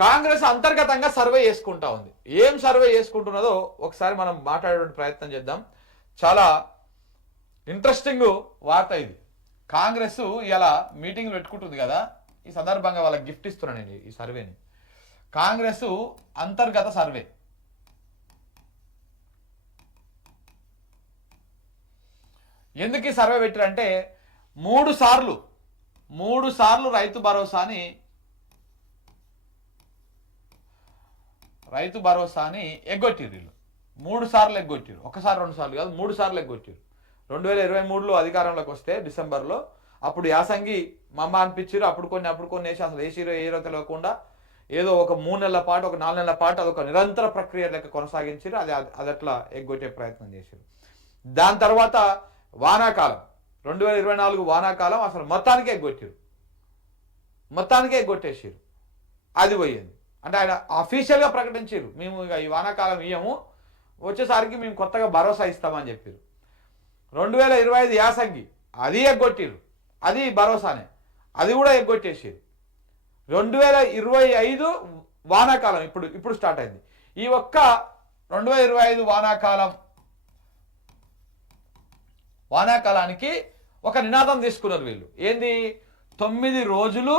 కాంగ్రెస్ అంతర్గతంగా సర్వే చేసుకుంటా ఉంది. ఏం సర్వే చేసుకుంటున్నదో ఒకసారి మనం మాట్లాడే ప్రయత్నం చేద్దాం. చాలా ఇంట్రెస్టింగ్ వార్త ఇది. కాంగ్రెస్ ఇలా మీటింగ్లు పెట్టుకుంటుంది కదా, ఈ సందర్భంగా వాళ్ళకి గిఫ్ట్ ఇస్తున్నాను నేను ఈ సర్వేని. కాంగ్రెస్ అంతర్గత సర్వే. ఎందుకు ఈ సర్వే పెట్టారంటే మూడు సార్లు రైతు భరోసాని ఎగ్గొట్టిరు. వీళ్ళు 3 సార్లు ఎగ్గొట్టిరు. ఒకసారి 2 సార్లు కాదు, 3 సార్లు ఎగ్గొట్టిరు. 2023లో అధికారంలోకి వస్తే డిసెంబర్లో అప్పుడు యాసంగి మమ్మ అనిపించారు. అప్పుడు కొన్ని వేసి అసలు ఏరో తెలియకుండా ఏదో ఒక 3 నెలల పాటు, ఒక 4 నెలల పాటు అదొక నిరంతర ప్రక్రియ లెక్క కొనసాగించారు. అది అట్లా ఎగ్గొట్టే ప్రయత్నం చేశారు. దాని తర్వాత వానాకాలం 2024 వానాకాలం అసలు మొత్తానికే ఎగ్గొట్టేసారు. అది పోయింది. అంటే ఆయన అఫీషియల్గా ప్రకటించారు, మేము ఇక ఈ వానాకాలం ఇయ్యము, వచ్చేసరికి మేము కొత్తగా భరోసా ఇస్తామని చెప్పారు. 2025 యాసంగి అది ఎగ్గొట్టిరు, అది భరోసానే, అది కూడా ఎగ్గొట్టేసారు. 2025 వానాకాలం ఇప్పుడు స్టార్ట్ అయింది. ఈ ఒక్క 2025 వానాకాలానికి ఒక నినాదం తీసుకున్నారు వీళ్ళు. ఏంది? 9 రోజులు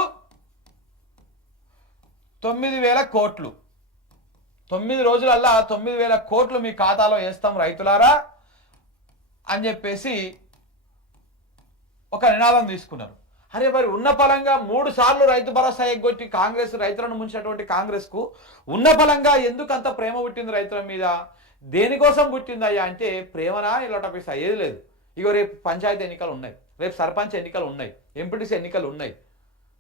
9,000 కోట్లు. 9 రోజులల్లా 9,000 కోట్లు మీ ఖాతాలో వేస్తాం రైతులారా అని చెప్పేసి ఒక నినాదం తీసుకున్నారు. అరే మరి ఉన్న ఫలంగా 3 సార్లు రైతు భరోసా ఎగ్గొట్టి కాంగ్రెస్ రైతులను ముంచినటువంటి కాంగ్రెస్కు ఉన్న ఫలంగా ఎందుకు అంత ప్రేమ పుట్టింది రైతుల మీద? దేనికోసం పుట్టిందయ్యా అంటే ప్రేమనా ఇలాటపిస్తా ఏది లేదు. ఇగో రేపు పంచాయతీ ఎన్నికలు ఉన్నాయి, రేపు సర్పంచ్ ఎన్నికలు ఉన్నాయి, ఎంపీటీసీ ఎన్నికలు ఉన్నాయి,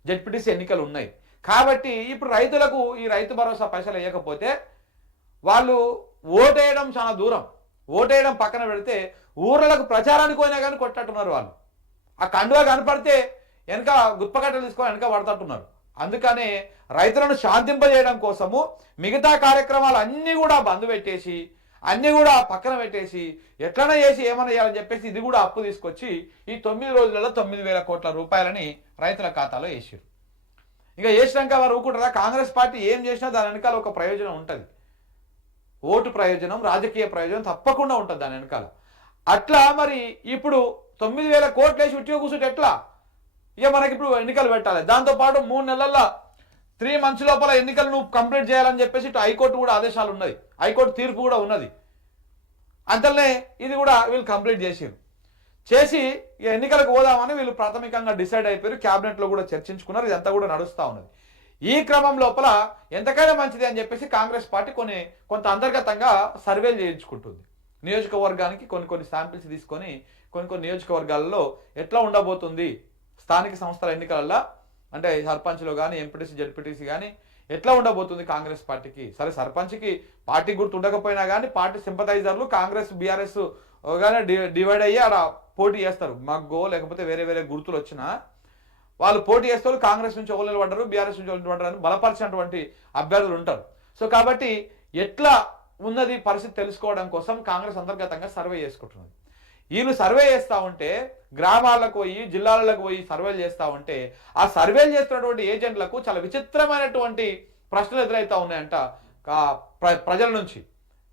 జెడ్పీటీసీ ఎన్నికలు ఉన్నాయి. కాబట్టి ఇప్పుడు రైతులకు ఈ రైతు భరోసా పైసలు వేయకపోతే వాళ్ళు ఓటేయడం చాలా దూరం. ఓటేయడం పక్కన పెడితే ఊర్లకు ప్రచారానికి పోయినా కానీ కొట్టట్టున్నారు. వాళ్ళు ఆ కండువా కనపడితే వెనక గుప్పకట్టలు తీసుకొని వెనక పడతట్టున్నారు. అందుకనే రైతులను శాంతింపజేయడం కోసము మిగతా కార్యక్రమాలు అన్నీ కూడా బంద్ పెట్టేసి, అన్నీ కూడా పక్కన పెట్టేసి, ఎట్లనే చేసి ఏమన్నా చేయాలని చెప్పేసి ఇది కూడా అప్పు తీసుకొచ్చి ఈ 9 రోజులలో 9,000 కోట్ల రూపాయలని రైతుల ఖాతాలో వేసారు. ఇంకా వేసినాక వారు ఊరుకుంటారా? కాంగ్రెస్ పార్టీ ఏం చేసినా దాని వెనకాల ఒక ప్రయోజనం ఉంటుంది. ఓటు ప్రయోజనం, రాజకీయ ప్రయోజనం తప్పకుండా ఉంటుంది దాని వెనకాల. అట్లా మరి ఇప్పుడు 9,000 కోట్లు వేసి ఉట్టిగా కూర్చుంటే ఎట్లా? ఇక మనకి ఇప్పుడు ఎన్నికలు పెట్టాలి. దాంతోపాటు 3 నెలల్లో 3 మంత్స్ లోపల ఎన్నికలు నువ్వు కంప్లీట్ చేయాలని చెప్పేసి ఇటు హైకోర్టు కూడా ఆదేశాలు ఉన్నాయి, హైకోర్టు తీర్పు కూడా ఉన్నది. అంతలోనే ఇది కూడా వీళ్ళు కంప్లీట్ చేసి ఎన్నికలకు పోదామని వీళ్ళు ప్రాథమికంగా డిసైడ్ అయిపోయారు. క్యాబినెట్లో కూడా చర్చించుకున్నారు. ఇదంతా కూడా నడుస్తూ ఉన్నది. ఈ క్రమం లోపల ఎంతకైనా మంచిది అని చెప్పేసి కాంగ్రెస్ పార్టీ కొంత అంతర్గతంగా సర్వేలు చేయించుకుంటుంది. నియోజకవర్గానికి కొన్ని శాంపిల్స్ తీసుకొని కొన్ని నియోజకవర్గాలలో ఎట్లా ఉండబోతుంది స్థానిక సంస్థల ఎన్నికలలో, అంటే సర్పంచ్లో కానీ ఎంపీటీసీ జెడ్పీటీసీ కానీ ఎట్లా ఉండబోతుంది కాంగ్రెస్ పార్టీకి. సరే సర్పంచ్కి పార్టీ గుర్తు ఉండకపోయినా కానీ పార్టీ సింపథైజర్లు కాంగ్రెస్ బీఆర్ఎస్ కానీ డివైడ్ అయ్యి ఆడ పోటీ చేస్తారు. మగ్గో లేకపోతే వేరే గుర్తులు వచ్చినా వాళ్ళు పోటీ చేస్తారు. కాంగ్రెస్ నుంచి ఒకళ్ళు నిలబడ్డారు, బీఆర్ఎస్ నుంచి ఒకళ్ళు నిలబడ్డారు, బలపరిచినటువంటి అభ్యర్థులు ఉంటారు. సో కాబట్టి ఎట్లా ఉన్నది పరిస్థితి తెలుసుకోవడం కోసం కాంగ్రెస్ అంతర్గతంగా సర్వే చేసుకుంటున్నది. వీళ్ళు సర్వే చేస్తూ ఉంటే, గ్రామాలకు పోయి జిల్లాలకు పోయి సర్వేలు చేస్తూ ఉంటే, ఆ సర్వేలు చేస్తున్నటువంటి ఏజెంట్లకు చాలా విచిత్రమైనటువంటి ప్రశ్నలు ఎదురవుతా ఉన్నాయంట ప్రజల నుంచి.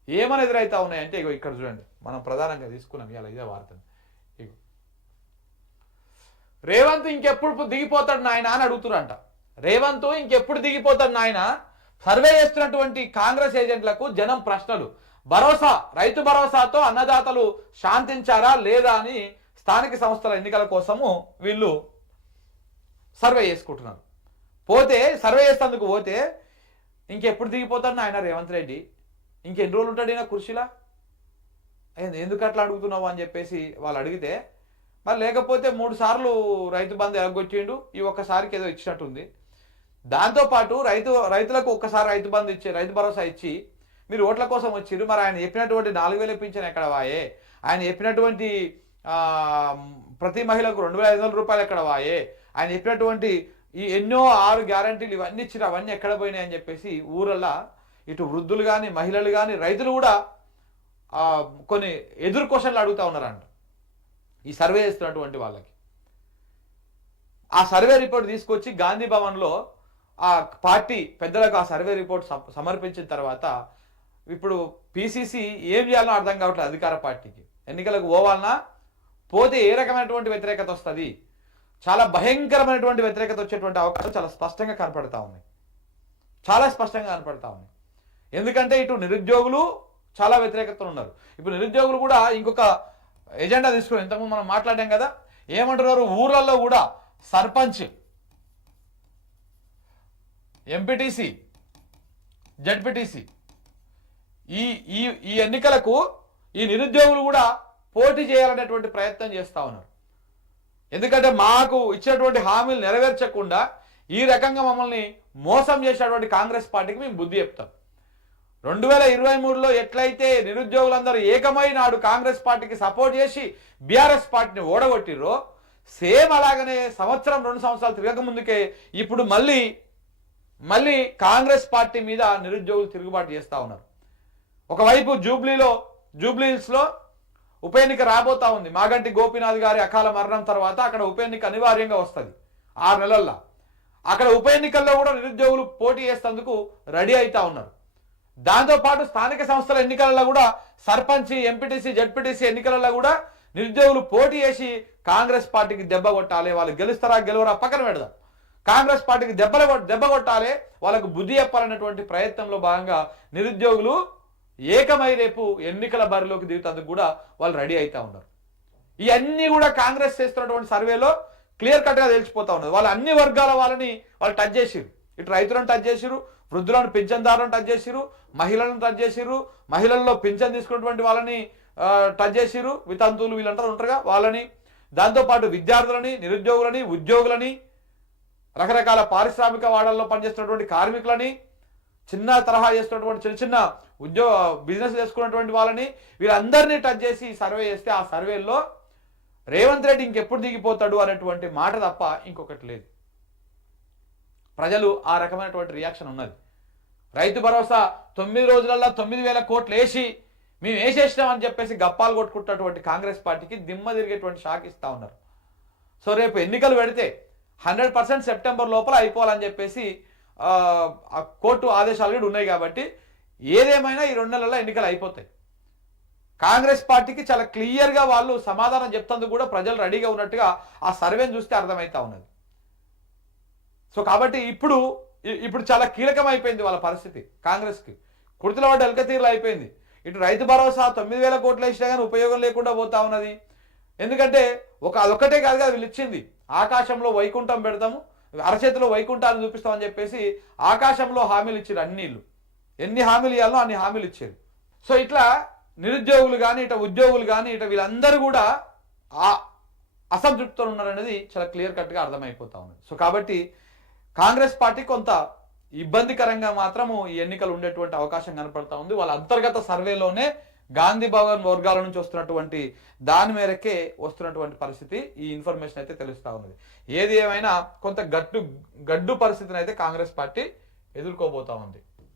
ఏమని ఎదురవుతా ఉన్నాయంటే ఇగో ఇక్కడ చూడండి, మనం ప్రధానంగా తీసుకున్నాం ఇవాళ ఇదే వార్తను. ఇగో రేవంత్ ఇంకెప్పుడు దిగిపోతాడు నాయన అని అడుగుతున్నారంట. రేవంత్ ఇంకెప్పుడు దిగిపోతాడు నాయన? సర్వే చేస్తున్నటువంటి కాంగ్రెస్ ఏజెంట్లకు జనం ప్రశ్నలు. రైతు భరోసాతో అన్నదాతలు శాంతించారా లేదా అని స్థానిక సంస్థల ఎన్నికల కోసము వీళ్ళు సర్వే చేసుకుంటున్నారు. సర్వే చేసేందుకు పోతే ఇంకెప్పుడు దిగిపోతాడు నాయన రేవంత్ రెడ్డి, ఇంకెన్ని రోజులు ఉంటాడు ఈయన కుర్చీలా, ఎందుకు అట్లా అడుగుతున్నావు అని చెప్పేసి వాళ్ళు అడిగితే, మరి లేకపోతే 3 సార్లు రైతు బంధు ఎలగొచ్చిండు, ఈ ఒక్కసారికి ఏదో ఇచ్చినట్టుంది. దాంతోపాటు రైతులకు ఒక్కసారి రైతు భరోసా ఇచ్చి మీరు ఓట్ల కోసం వచ్చిర్రు, మరి ఆయన చెప్పినటువంటి 4,000 పింఛన్ ఎక్కడ వాయే, ఆయన చెప్పినటువంటి ప్రతి మహిళకు 2,500 రూపాయలు ఎక్కడ వాయే, ఆయన చెప్పినటువంటి ఈ ఎన్నో 6 గ్యారంటీలు ఇవన్నీ ఇచ్చిరు, అవన్నీ ఎక్కడ పోయినాయి అని చెప్పేసి ఊరల్లా ఇటు వృద్ధులు కానీ మహిళలు కానీ రైతులు కూడా కొన్ని ఎదురు క్వశ్చన్లు అడుగుతూ ఉన్నారంట ఈ సర్వే చేస్తున్నటువంటి వాళ్ళకి. ఆ సర్వే రిపోర్ట్ తీసుకొచ్చి గాంధీ భవన్లో ఆ పార్టీ పెద్దలకు ఆ సర్వే రిపోర్ట్ సమర్పించిన తర్వాత ఇప్పుడు పిసిసి ఏం చేయాలో అర్థం కావట్లేదు. అధికార పార్టీకి ఎన్నికలకు పోవాలన్నా పోతే ఏ రకమైనటువంటి వ్యతిరేకత వస్తుంది, చాలా భయంకరమైనటువంటి వ్యతిరేకత వచ్చేటువంటి అవకాశాలు చాలా స్పష్టంగా కనపడతా ఉన్నాయి. చాలా స్పష్టంగా కనపడతా ఉన్నాయి. ఎందుకంటే ఇటు నిరుద్యోగులు చాలా వ్యతిరేకతలు ఉన్నారు. ఇప్పుడు నిరుద్యోగులు కూడా ఇంకొక ఎజెండా తీసుకుని ఇంతకుముందు మనం మాట్లాడాం కదా, ఏమంటున్నారు, ఊర్లలో కూడా సర్పంచ్, ఎంపీటీసీ, జడ్పీటీసీ ఈ ఈ ఈ ఎన్నికలకు ఈ నిరుద్యోగులు కూడా పోటీ చేయాలనేటువంటి ప్రయత్నం చేస్తూ ఉన్నారు. ఎందుకంటే మాకు ఇచ్చినటువంటి హామీలు నెరవేర్చకుండా ఈ రకంగా మమ్మల్ని మోసం చేసేటువంటి కాంగ్రెస్ పార్టీకి మేము బుద్ధి చెప్తాం. 2023లో ఎట్లయితే నిరుద్యోగులందరూ ఏకమై నాడు కాంగ్రెస్ పార్టీకి సపోర్ట్ చేసి బీఆర్ఎస్ పార్టీని ఓడగొట్టిర్రో సేమ్ అలాగనే సంవత్సరం 2 సంవత్సరాలు తిరగక ముందుకే ఇప్పుడు మళ్ళీ కాంగ్రెస్ పార్టీ మీద నిరుద్యోగులు తిరుగుబాటు చేస్తూ ఉన్నారు. ఒకవైపు జూబ్లీహిల్స్లో ఉప ఎన్నిక రాబోతా ఉంది. మాగంటి గోపీనాథ్ గారి అకాల మరణం తర్వాత అక్కడ ఉప ఎన్నిక అనివార్యంగా వస్తుంది 6 నెలల్లో. అక్కడ ఉప ఎన్నికల్లో కూడా నిరుద్యోగులు పోటీ చేసేందుకు రెడీ అవుతా ఉన్నారు. దాంతోపాటు స్థానిక సంస్థల ఎన్నికలలో కూడా సర్పంచ్, ఎంపీటీసీ, జడ్పీటీసీ ఎన్నికలలో కూడా నిరుద్యోగులు పోటీ చేసి కాంగ్రెస్ పార్టీకి దెబ్బ కొట్టాలి. వాళ్ళు గెలుస్తారా గెలవరా పక్కన పెడదాం, కాంగ్రెస్ పార్టీకి దెబ్బ కొట్టాలి, వాళ్ళకు బుద్ధి చెప్పాలనేటువంటి ప్రయత్నంలో భాగంగా నిరుద్యోగులు ఏకమై రేపు ఎన్నికల బరిలోకి దిగుతందుకు కూడా వాళ్ళు రెడీ అవుతా ఉన్నారు. ఇవన్నీ కూడా కాంగ్రెస్ చేస్తున్నటువంటి సర్వేలో క్లియర్ కట్గా తెలిసిపోతా ఉన్నది. వాళ్ళు అన్ని వర్గాల వాళ్ళని వాళ్ళు టచ్ చేసిరు. ఇటు రైతులను టచ్ చేసిరు, వృద్ధులను, పింఛన్దారులను టచ్ చేసిరు, మహిళలను టచ్ చేసిరు, మహిళల్లో పింఛన్ తీసుకున్నటువంటి వాళ్ళని టచ్ చేసిరు, వితంతువులు వీళ్ళంతా ఉంటారుగా వాళ్ళని, దాంతోపాటు విద్యార్థులని, నిరుద్యోగులని, ఉద్యోగులని, రకరకాల పారిశ్రామిక వాడల్లో పనిచేస్తున్నటువంటి కార్మికులని, చిన్న తరహా చేస్తున్నటువంటి చిన్న బిజినెస్ చేసుకున్నటువంటి వాళ్ళని, వీళ్ళందరినీ టచ్ చేసి సర్వే చేస్తే ఆ సర్వేలో రేవంత్ రెడ్డి ఇంకెప్పుడు దిగిపోతాడు అనేటువంటి మాట తప్ప ఇంకొకటి లేదు. ప్రజలు ఆ రకమైనటువంటి రియాక్షన్ ఉన్నది. రైతు భరోసా 9 రోజులలో 9,000 కోట్లు వేసి మేము వేసేసినామని చెప్పేసి గప్పాలు కొట్టుకుంటున్నటువంటి కాంగ్రెస్ పార్టీకి దిమ్మ తిరిగేటువంటి షాక్ ఇస్తా ఉన్నారు. సో రేపు ఎన్నికలు పెడితే 100% సెప్టెంబర్ లోపల అయిపోవాలని చెప్పేసి కోర్టు ఆదేశాలు కూడా ఉన్నాయి. కాబట్టి ఏదేమైనా ఈ 2 నెలల్లో ఎన్నికలు అయిపోతాయి. కాంగ్రెస్ పార్టీకి చాలా క్లియర్గా వాళ్ళు సమాధానం చెప్తందుకు కూడా ప్రజలు రెడీగా ఉన్నట్టుగా ఆ సర్వేని చూస్తే అర్థమవుతా ఉన్నది. సో కాబట్టి ఇప్పుడు చాలా కీలకం అయిపోయింది వాళ్ళ పరిస్థితి. కాంగ్రెస్కి కుర్తిలో పడ్డ ఎల్కతీరులు అయిపోయింది. ఇటు రైతు భరోసా 9,000 కోట్లు వేసినా కానీ ఉపయోగం లేకుండా పోతా ఉన్నది. ఎందుకంటే అదొక్కటే కాదు కదా వీళ్ళు ఇచ్చింది, ఆకాశంలో వైకుంఠం పెడతాము, అరచేతిలో వైకుంఠాన్ని చూపిస్తామని చెప్పేసి ఆకాశంలో హామీలు ఇచ్చారు. ఎన్ని హామీలు ఇవ్వాలో అన్ని హామీలు ఇచ్చారు. సో ఇట్లా నిరుద్యోగులు కానీ, ఇటు ఉద్యోగులు కానీ, ఇటు వీళ్ళందరూ కూడా అసంతృప్తితో ఉన్నారనేది చాలా క్లియర్ కట్గా అర్థమైపోతా ఉన్నది. సో కాబట్టి కాంగ్రెస్ పార్టీ కొంత ఇబ్బందికరంగా మాత్రము ఈ ఎన్నికలు ఉండేటువంటి అవకాశం కనపడతా ఉంది. వాళ్ళ అంతర్గత సర్వేలోనే గాంధీ భవన్ వర్గాల నుంచి వస్తున్నటువంటి దాని మేరకే వస్తున్నటువంటి పరిస్థితి, ఈ ఇన్ఫర్మేషన్ అయితే తెలుస్తా ఉన్నది. ఏది ఏమైనా కొంత గడ్డు పరిస్థితిని అయితే కాంగ్రెస్ పార్టీ ఎదుర్కోబోతా ఉంది.